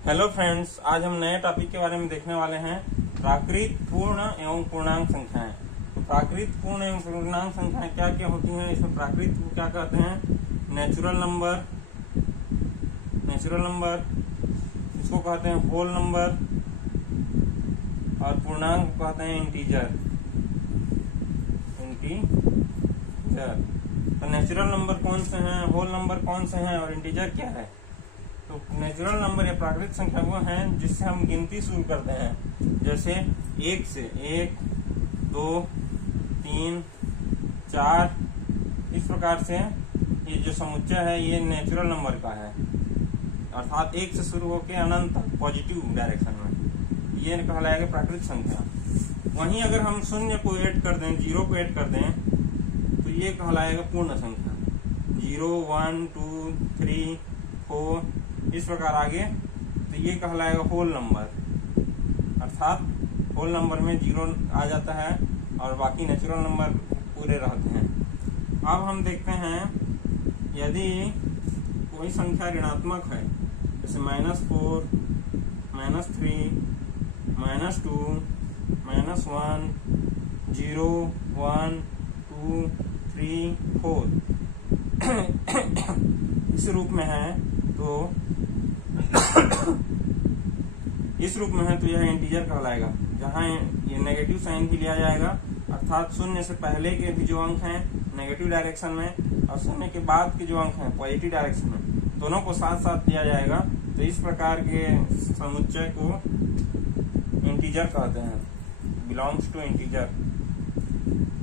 Hello friends, आज हम नए टॉपिक के बारे में देखने वाले हैं प्राकृत पूर्ण एवं पूर्णांक संख्याएं। तो प्राकृत पूर्ण एवं पूर्णांक संख्याएं क्या क्या होती हैं, इसमें प्राकृत को क्या कहते हैं, नेचुरल नंबर, इसको कहते हैं होल नंबर, और पूर्णांक को कहते हैं इंटीजर। तो नेचुरल नंबर कौन से हैं, होल नंबर कौन से हैं और इंटीजर क्या है। तो नेचुरल नंबर या प्राकृतिक संख्या वो हैं जिससे हम गिनती शुरू करते हैं, जैसे 1 से 1, 2, 3, 4, इस प्रकार से ये जो समुच्चय है ये नेचुरल नंबर का है, अर्थात 1 से शुरू होकर अनंत तक पॉजिटिव डायरेक्शन में, ये कहलाएगा प्राकृतिक संख्या। वहीं अगर हम शून्य को ऐड कर दें, 0 को ऐड कर दें, तो ये कहलाएगा पूर्ण संख्या। 0, 1, 2, 3, 4, इस प्रकार आगे, तो ये कहलाएगा होल नंबर, अर्थात होल नंबर में 0 आ जाता है और बाकी नेचुरल नंबर पूरे रहते हैं। अब हम देखते हैं, यदि कोई संख्या ऋणात्मक है, जैसे -4, -3, -2, -1, 0, 1, 2, 3, 4 इस रूप में है, तो यह इंटीजर कहलाएगा, जहां ये नेगेटिव साइन भी लिया जाएगा, अर्थात शून्य से पहले के भी जो अंक हैं नेगेटिव डायरेक्शन में और शून्य के बाद के जो अंक हैं पॉजिटिव डायरेक्शन में, दोनों को साथ साथ लिया जाएगा। तो इस प्रकार के समुच्चय को इंटीजर कहते हैं, बिलोंग्स टू इंटीजर।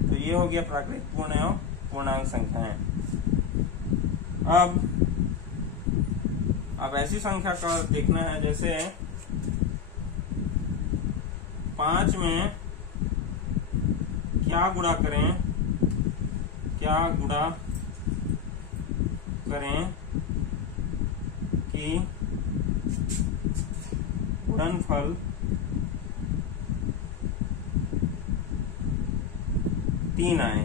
तो ये हो गया प्राकृतिक पूर्ण एवं पूर्णांक संख्याएं। अब ऐसी संख्या का देखना है, जैसे 5 में क्या गुणा करें कि गुणनफल 3 आए।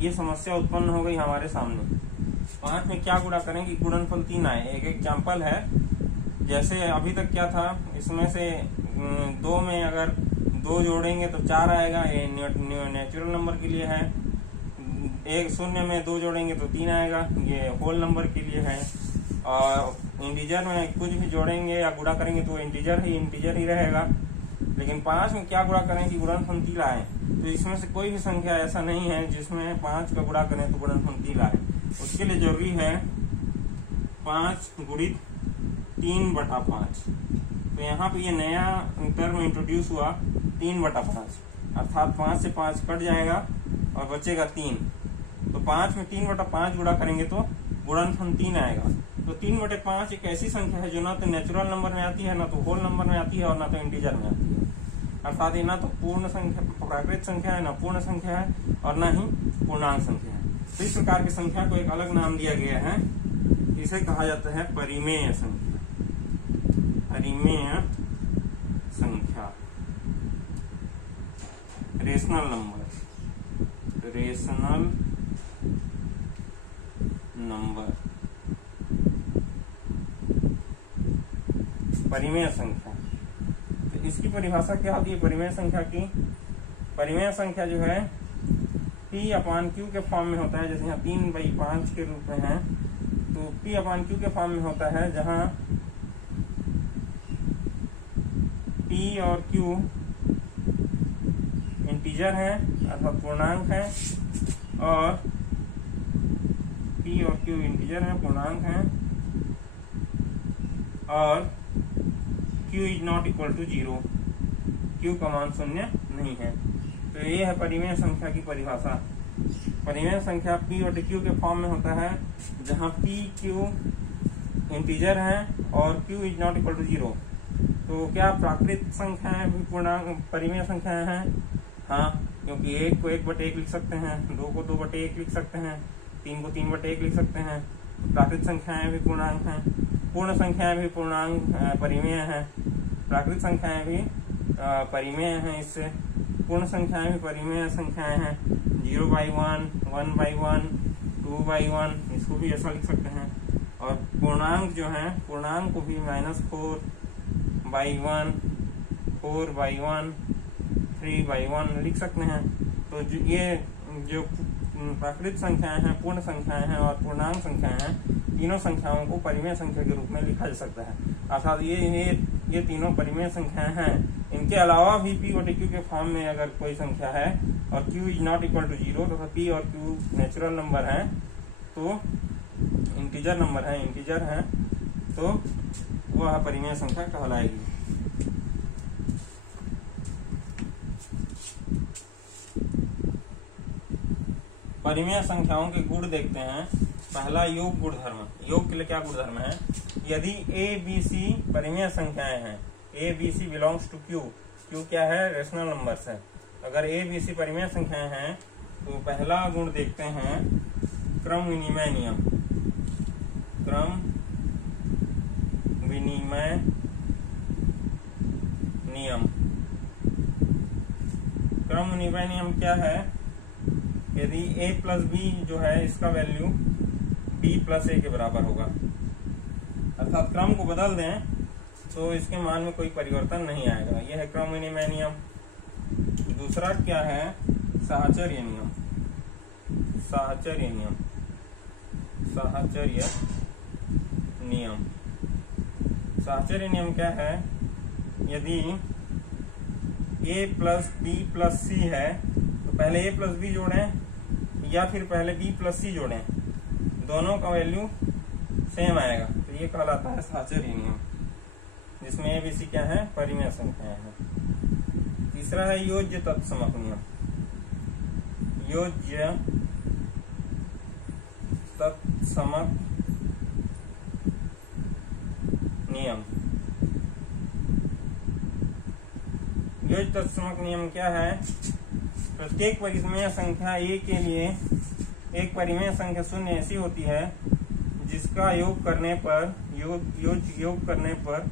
ये समस्या उत्पन्न हो गई हमारे सामने। 5 में क्या गुणा करें कि गुणनफल 3 आए। एक एग्जाम्पल है, जैसे अभी तक क्या था, इसमें से 2 में अगर 2 जोड़ेंगे तो 4 आएगा, ये नेचुरल नंबर के लिए है। एक 0 में 2 जोड़ेंगे तो 3 आएगा, ये होल नंबर के लिए है। और इंटीजर में कुछ भी जोड़ेंगे या गुणा करेंगे तो इंटीजर ही रहेगा। लेकिन 5 में क्या गुणा करें कि गुणनफल 3 आए, तो इसमें से कोई भी संख्या ऐसा नहीं है जिसमें 5 का गुणा करें तो गुणनफल 3 आए। उसके लिए जरूरी है 5 गुणित 3/5। तो यहाँ पे ये नया टर्म इंट्रोड्यूस हुआ, 3/5, अर्थात 5 से 5 कट जाएगा और बचेगा 3। तो 5 में 3/5 गुणा करेंगे तो गुणनफल 3 आएगा। तो 3/5 एक ऐसी संख्या है जो ना तो नेचुरल नंबर में आती है, ना तो होल नंबर में आती है, और ना तो इंटीजर में आती है। अर्थात ये ना तो पूर्ण संख्या प्राकृतिक संख्या है, ना पूर्ण संख्या है, और ना ही पूर्णांक संख्या है। तो इस प्रकार की संख्या को एक अलग नाम दिया गया है, इसे कहा जाता है परिमेय संख्या। Rational number. परिमेय संख्या, तो इसकी परिभाषा क्या होती है परिमेय संख्या की। परिमेय संख्या जो है P/Q के फॉर्म में होता है, जैसे यहाँ 3/5 के रूप में है, तो P/Q के फॉर्म में होता है, जहाँ P और Q इंटीजर है अर्थात पूर्णांक है, और P और Q इंटीजर है, पूर्णांक है, और Q is not equal to 0, Q का मान 0 नहीं है। तो ये है परिमेय संख्या की परिभाषा। परिमेय संख्या P और Q के फॉर्म में होता है, जहाँ P, Q इंटीजर है और Q is not equal to 0। तो क्या प्राकृतिक संख्याएं भी पूर्णांक परिमेय संख्याएं हैं? हाँ, क्योंकि 1 को 1/1 लिख सकते हैं, 2 को 2/1 लिख सकते हैं, 3 को 3/1 लिख सकते हैं। प्राकृतिक संख्याएं भी पूर्णांक हैं, पूर्ण संख्याएं भी पूर्णांक परिमेय हैं, प्राकृतिक संख्याएं भी परिमेय हैं। इससे पूर्ण संख्याएं भी परिमेय संख्याएं हैं। 0/1, 1/1, 2/1, इसको भी ऐसा लिख सकते हैं। और पूर्णांक जो है, पूर्णांक को भी -4/1, 4/1, 3/1 लिख सकते हैं। तो ये जो प्राकृत संख्याएं हैं, पूर्ण संख्याएं हैं और पूर्णांक संख्याएं हैं, तीनों संख्याओं को परिमेय संख्या के रूप में लिखा जा सकता है। अर्थात ये तीनों परिमेय संख्याएं हैं। इनके अलावा भी P और Q के फॉर्म में अगर कोई संख्या है और Q is not equal to 0 तथा P और Q नेचुरल नंबर है, तो इंटीजर नंबर है, इंटीजर है, तो वह परिमेय संख्या कहलाएगी। परिमेय संख्याओं के गुण देखते हैं। पहला योग गुणधर्म। योग के लिए क्या गुणधर्म है? यदि A, B, C परिमेय संख्याएं हैं, A, B, C belongs to Q, Q क्या है? रेशनल नंबर्स है। अगर A, B, C परिमेय संख्याएं हैं तो पहला गुण देखते हैं क्रम विनिमय नियम। क्रम विनिमय नियम। क्रम विनिमय नियम क्या है? यदि A प्लस B जो है इसका वैल्यू B प्लस A के बराबर होगा, अर्थात क्रम को बदल दें तो इसके मान में कोई परिवर्तन नहीं आएगा। यह है क्रम विनिमय नियम। दूसरा क्या है? साहचर्य नियम। साहचर्य नियम। साहचर्य नियम। साहचर्य नियम क्या है? यदि A plus B plus C है तो पहले A प्लस B जोड़ें या फिर पहले B प्लस C जोड़ें, दोनों का वैल्यू सेम आएगा, तो ये कहलाता है साहचर्य नियम, जिसमें A, B, C क्या है? परिमेय संख्याएं हैं। तीसरा है योज्य तत्समक नियम। योज्य तत्समक नियम। योज्य तत्समक नियम क्या है? प्रत्येक परिमेय संख्या A के लिए एक परिमेय संख्या शून्य ऐसी होती है जिसका योग करने पर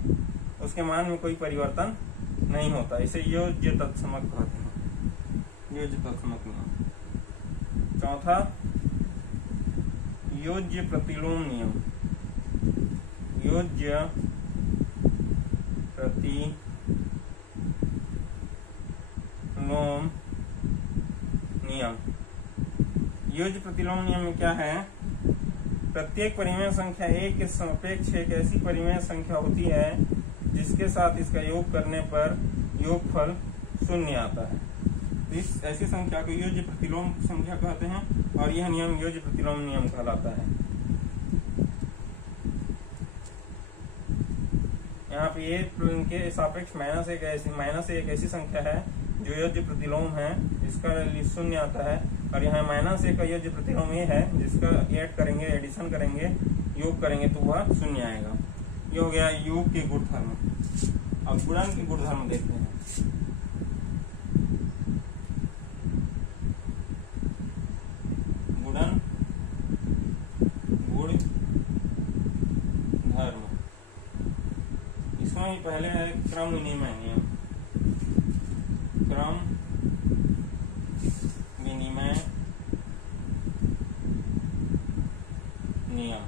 उसके मान में कोई परिवर्तन नहीं होता। इसे योज्य तत्समक कहते हैं। योज्य तत्समक नियम। चौथा योज्य प्रतिलोम नियम। योज्य प्रतिलोम नियम। योज्य प्रतिलोम नियम में क्या है? प्रत्येक परिमेय संख्या A के सापेक्ष एक ऐसी परिमेय संख्या होती है जिसके साथ इसका योग करने पर योगफल शून्य आता है। इस ऐसी संख्या को योज्य प्रतिलोम संख्या कहते हैं और यह नियम योज्य प्रतिलोम नियम कहलाता है। यहाँ पे A के सापेक्ष माइनस एक ऐसी संख्या है जो योज्य प्रतिलोम है, जिसका शून्य आता है, और यहाँ -1 का योज्य प्रतिलोम ये है जिसका ऐड करेंगे, एडिशन करेंगे, योग करेंगे तो वह शून्य आएगा। ये हो गया योग के गुणधर्म। अब गुणन के गुणधर्म देखते हैं। गुणन गुणधर्म। इसमें ही पहले है क्रम विनिमय नियम। क्रम विनिमय नियम।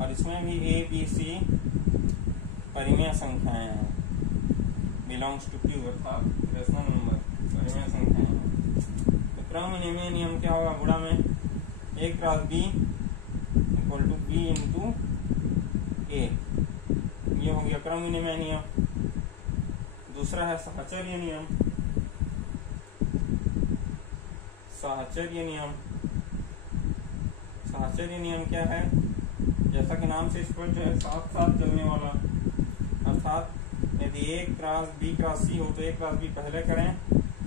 और इसमें भी A, B, C परिमेय संख्याएं हैं, बिलोंग्स टू Q अर्थात रेशनल नंबर, परिमेय संख्याएं हैं। तो क्रम विनिमय नियम क्या होगा? गुणा में A cross B equal to B into A। ये हो गया क्रम विनिमय नियम। दूसरा है साहचर्य नियम। साहचर्य नियम। साहचर्य नियम क्या है? जैसा कि नाम से स्पष्ट है, साथ साथ चलने वाला। अर्थात यदि A cross B cross C हो तो A क्रॉस B पहले करें,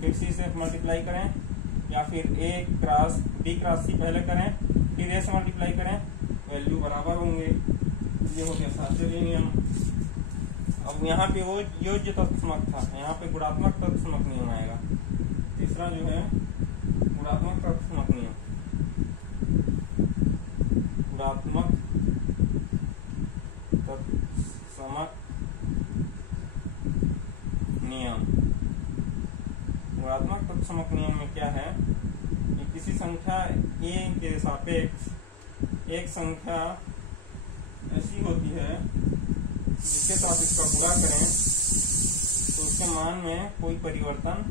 फिर C से मल्टीप्लाई करें, या फिर A cross B cross C पहले करें, फिर A से मल्टीप्लाई करें, वैल्यू बराबर होंगे। ये हो गया साहचर्य नियम। अब यहाँ पे वो योज्य तत्समक था, यहाँ पे गुणात्मक तत्समक नियम आएगा। तीसरा जो है गुणात्मक तत्समक नियम। गुणात्मक तत्समक नियम। गुणात्मक तत्समक नियम में क्या है कि किसी संख्या A के सापेक्ष एक संख्या ऐसी होती है जिसके साथ इसका गुणा करें तो उसके मान में कोई परिवर्तन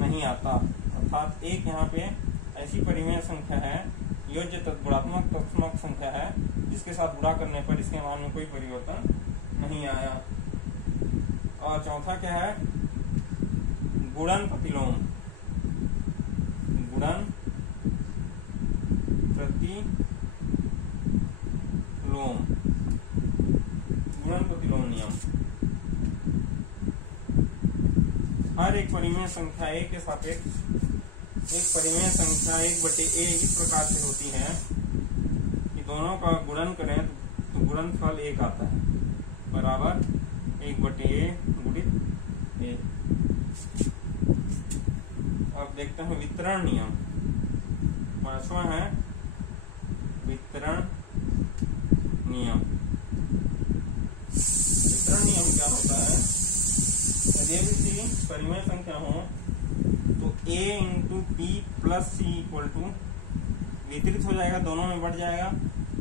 नहीं आता, अर्थात एक यहाँ पे ऐसी परिमेय संख्या है, योज्य गुणात्मक तत्समक संख्या है जिसके साथ गुणा करने पर इसके मान में कोई परिवर्तन नहीं आया। और चौथा क्या है, गुणन प्रतिलोम। गुणन प्रतिलोम, गुणन प्रतिलोम नियम। हर एक परिमेय संख्या ए के सापेक्ष एक परिमेय संख्या 1/a इस प्रकार से होती है कि दोनों का गुणन करें तो गुणनफल 1 आता है, बराबर 1/a गुणित a। अब देखते हैं वितरण नियम। 5वां है वितरण नियम। वितरण नियम क्या होता है, यदि किसी परिमेय संख्या हो तो a into b plus c equal to वितरित हो जाएगा, दोनों में बढ़ जाएगा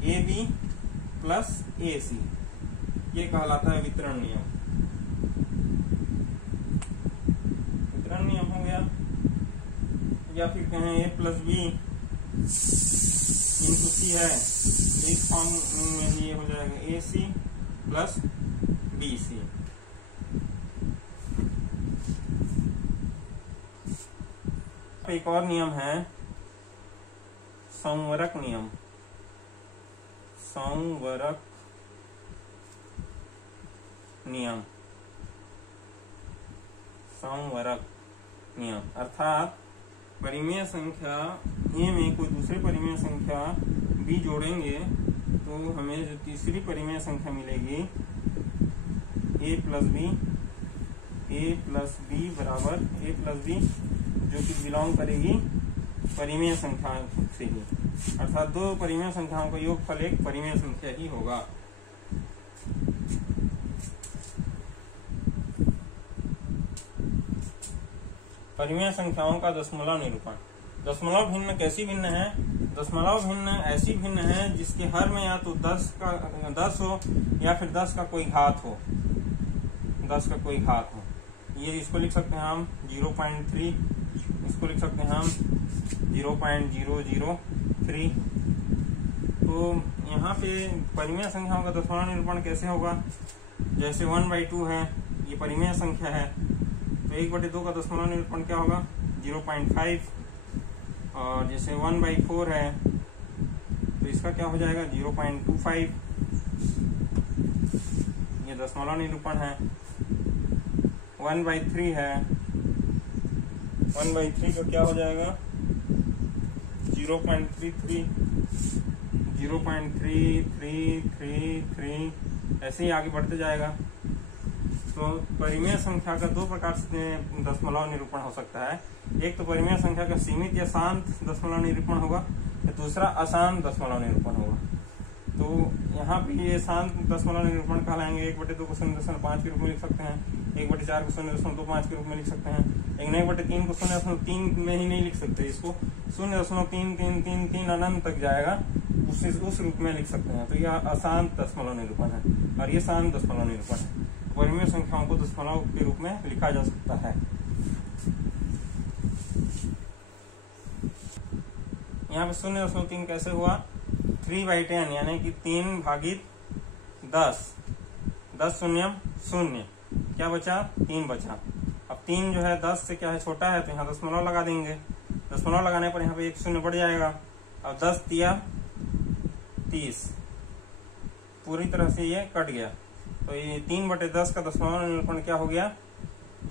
ab प्लस ac, ये कहलाता है वितरण नियम। वितरण नियम हो गया, या फिर कहें a plus b into c है, इस फॉर्म में ये हो जाएगा ac प्लस bc। एक और नियम है संवरक नियम। संवरक नियम, संवरक नियम अर्थात परिमेय संख्या ए में कोई दूसरी परिमेय संख्या b जोड़ेंगे तो हमें जो तीसरी परिमेय संख्या मिलेगी a प्लस b बराबर a प्लस b, जो कि बिलोंग करेगी परिमेय संख्या से ही, अर्थात दो परिमेय संख्याओं का योगफल एक परिमेय संख्या ही होगा। परिमेय संख्याओं का दशमलव निरूपण। दशमलव भिन्न कैसी भिन्न है, दशमलव भिन्न ऐसी भिन्न है जिसके हर में या तो 10 हो या फिर 10 का कोई घात हो, 10 का कोई घात हो। ये इसको लिख सकते हैं हम 0.3, इसको लिख सकते हैं हम 0.003। तो यहाँ पे परिमेय संख्याओं का दशमलव निरूपण कैसे होगा, जैसे 1/2 है, ये परिमेय संख्या है तो 1/2 का दशमलव निरूपण क्या होगा 0.5, और जैसे 1/4 है तो इसका क्या हो जाएगा 0.25, ये दशमलव निरूपण है। 1/3 है, 1/3 का क्या हो जाएगा 0.33, 0.3333, ऐसे ही आगे बढ़ते जाएगा। तो परिमेय संख्या का दो प्रकार से दशमलव निरूपण हो सकता है, एक तो परिमेय संख्या का सीमित या शांत दशमलव निरूपण होगा, या दूसरा अशांत दशमलव निरूपण होगा। तो यहाँ पे ये शांत दशमलव निरूपण कहलाएंगे। 1/2 को 0.5 के रूप में लिख सकते हैं, 1/4 को 0.25 के रूप में लिख सकते हैं, 1/3 को 0.3 में ही नहीं लिख सकते, इसको 0.3333 अनंत तक जाएगा, उस रूप में लिख सकते हैं। तो यह अशांत दशमलव निरूपण है और ये शांत दशमलव निरूपण है। परिमेय संख्याओं को दशमलव के रूप में लिखा जा सकता है। यहाँ पे 0.3 कैसे हुआ, 3/10 यानी कि 3/10, 10 शून्यम 0, क्या बचा 3 बचा। अब 3 जो है 10 से क्या है छोटा है, तो यहाँ दशमलव लगा देंगे, दशमलव लगाने पर यहाँ पे 1 शून्य बढ़ जाएगा। अब 10 तिया 30, पूरी तरह से ये कट गया, तो ये 3/10 का दशमलव निरूपण क्या हो गया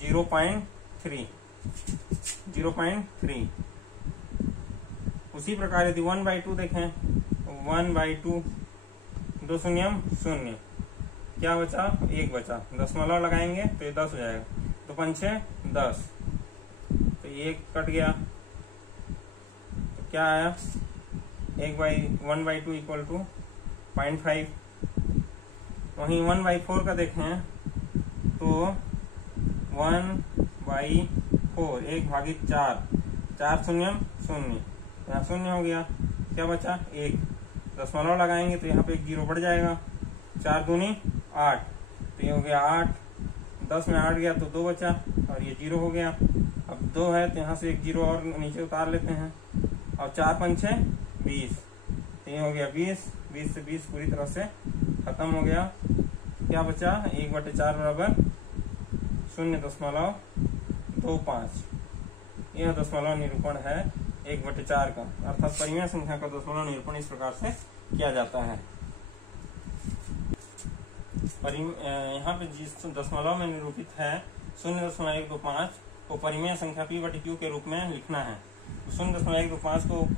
0.3। उसी प्रकार यदि 1/2 देखें, 1/2, 2 शून्यम 0, क्या बचा 1 बचा, दशमलव लगाएंगे तो ये 10 हो जाएगा, तो 5 6 10, तो ये कट गया, तो क्या आया 1/2 इक्वल टू 0.5। वहीं 1/4 का देखें तो 1/4, 1/4, 4 शून्यम 0, यहाँ 0 हो गया, क्या बचा 1, दशमलव लगाएंगे तो यहाँ पे एक 0 बढ़ जाएगा। 4 दूनी 8, तो ये हो गया 8। 10 में 8 गया तो 2 बचा और ये 0 हो गया। अब 2 है तो यहाँ से एक 0 और नीचे उतार लेते हैं। और 4 पंचे 20, तो ये हो गया 20। 20 से 20 पूरी तरह से खत्म हो गया। क्या बचा? 1/4 बराबर 0.25। यह दशमलव निरूपण है 1/4 का, अर्थात परिमेय संख्या का दशमलव निरूपण इस प्रकार से किया जाता है। यहाँ पे जिस दशमलव में निरूपित है 0.125 को परिमेय संख्या p/q के रूप में लिखना है। 0.125 को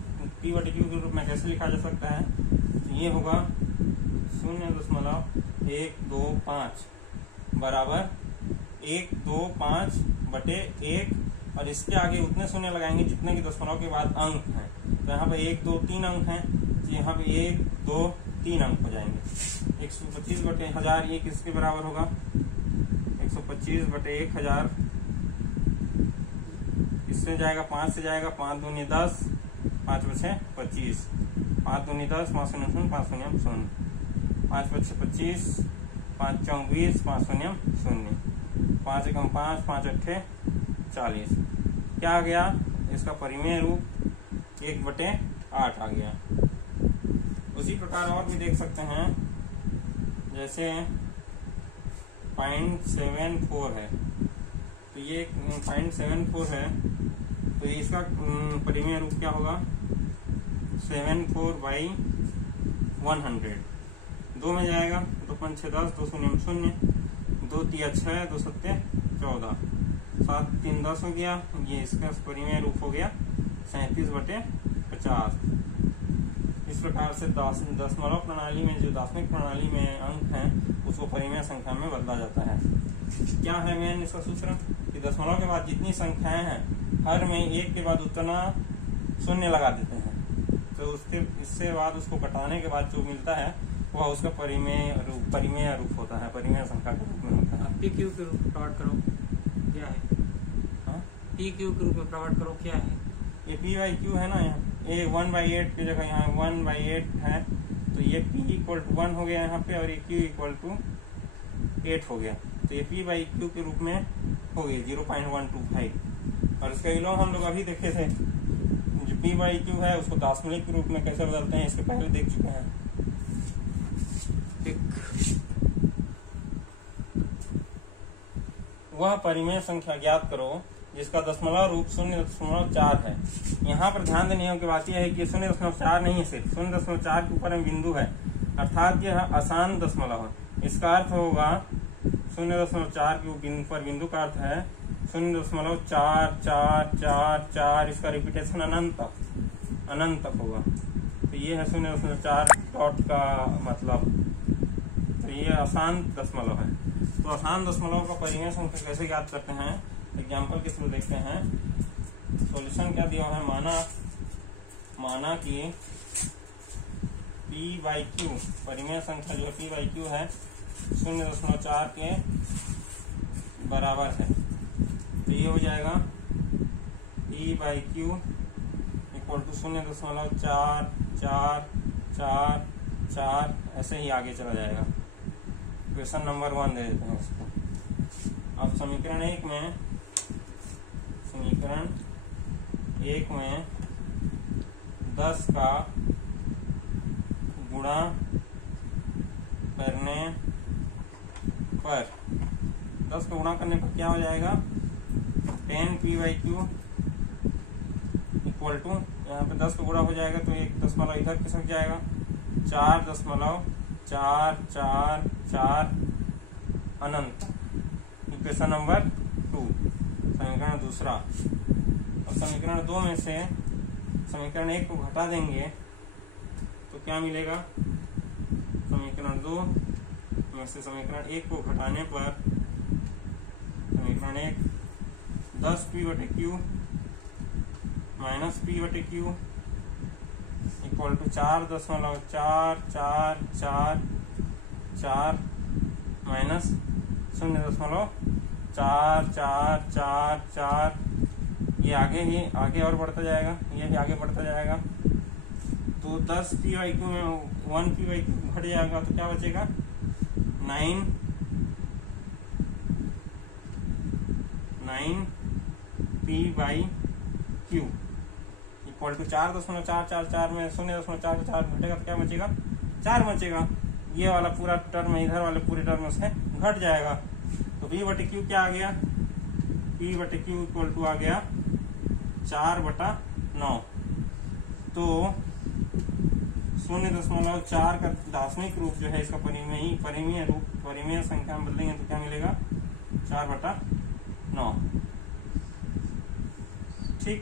p/q के रूप में कैसे लिखा जा सकता है? तो ये होगा 0.125 बराबर 125/1, और इसके आगे उतने शून्य लगाएंगे जितने की दशमलव के बाद अंक हैं। तो यहाँ पे 1, 2, 3 अंक हैं, तो यहाँ पे 1, 2, 3 अंक हो जाएंगे। 125/1000 ये किसके बराबर होगा? 125/1000 इससे जाएगा 5 से जाएगा, 5 दूनी 10, 5 बचे 25, 5 दूनी 10, 5 शून्य 0, 5 शून्य 0, 5 बचे 25, 5 चौक 20, 5 शून्य 0, 5 एकम 5, 5 अट्ठे 40। क्या आ गया? इसका परिमेय रूप 1/8 आ गया। उसी प्रकार और भी देख सकते हैं, जैसे 0.74 है, तो ये 0.74 है, तो इसका परिमेय रूप क्या होगा? 74/100। 2 में जाएगा, 2 पंचे 10, 2 शून्य 0, 2 तिया 6, 2 सत्ते 14, 7 3 10 हो गया। ये इसका परिमेय रूप हो गया 37/50। इस प्रकार से दशमलव प्रणाली में, जो दार्शनिक प्रणाली में अंक हैं, उसको परिमेय संख्या में बदला जाता है। क्या है मेन इसका सूत्र? कि दशमलव के बाद जितनी संख्याएं हैं, हर में 1 के बाद उतना शून्य लगा देते हैं, तो उसके इससे बाद उसको घटाने के बाद जो मिलता है वह उसका परिमेय रूप होता है, परिमेय संख्या के रूप में होता है। पी क्यू के रूप में प्रकट करो क्या है? पी क्यू के रूप में प्रकट करो क्या है? ये p/q है ना, यहाँ ये 1/8 की जगह यहाँ 1/8 है, तो ये p = 1 हो गया यहाँ पे, और ये q = 8 हो गया, तो ये p/q के रूप में हो गया 0.125। और इसका विलोम हम लोग अभी देखे थे, जो p/q है उसको दशमलव के रूप में कैसे बदलते हैं, इसके पहले देख चुके हैं। वह परिमेय संख्या ज्ञात करो जिसका दशमलव रूप 0.4 है। यहाँ पर ध्यान देने की बात यह है कि 0.4 नहीं है, सिर्फ 0.4 के ऊपर में बिंदु है, अर्थात यह आसान दशमलव है। इसका अर्थ होगा 0.4 के ऊपर बिंदु का अर्थ है 0.4444, इसका रिपीटेशन अनंत तक होगा। तो ये है 0.4 डॉट का मतलब, तो ये आसान दशमलव है। तो आसान दशमलव का परिमेय संख्या कैसे ज्ञात करते हैं, एग्जाम्पल के थ्रू देखते हैं। सॉल्यूशन क्या दिया है? माना कि p/q परिमेय संख्या जो p/q है 0.4 के बराबर है, तो ये हो जाएगा p/q = 0.4444, ऐसे ही आगे चला जाएगा। क्वेश्चन नंबर 1 दे देते हैं इसको। अब समीकरण 1 में 10 का गुणा करने पर 10 का गुणा करने पर क्या हो जाएगा? 10p/q = यहाँ पे 10 का गुणा हो जाएगा तो एक दशमलव इधर खिसक जाएगा, 4.444 अनंत। इक्वेशन नंबर 2, समीकरण दूसरा। और समीकरण 2 में से समीकरण 1 को घटा देंगे तो क्या मिलेगा? समीकरण 2 में से समीकरण 1 को घटाने पर समीकरण 1 10p/q - p/q = 4.4444 माइनस 0.4444, ये आगे और बढ़ता जाएगा, ये भी आगे बढ़ता जाएगा। तो तो 10 p/q में 1 p/q घट जाएगा तो क्या बचेगा 9 p/q इक्वल टू 4.444 में 0.44 घटेगा तो क्या बचेगा 4 बचेगा। ये वाला पूरा टर्म इधर वाले पूरे टर्म से घट जाएगा। तो v/q क्या आ गया p/q इक्वल टू आ गया 4/9। तो 0.4 का दार्शनिक रूप जो है इसका परिमेय रूप परिमेय संख्या में बदलेंगे तो क्या मिलेगा 4/9। ठीक।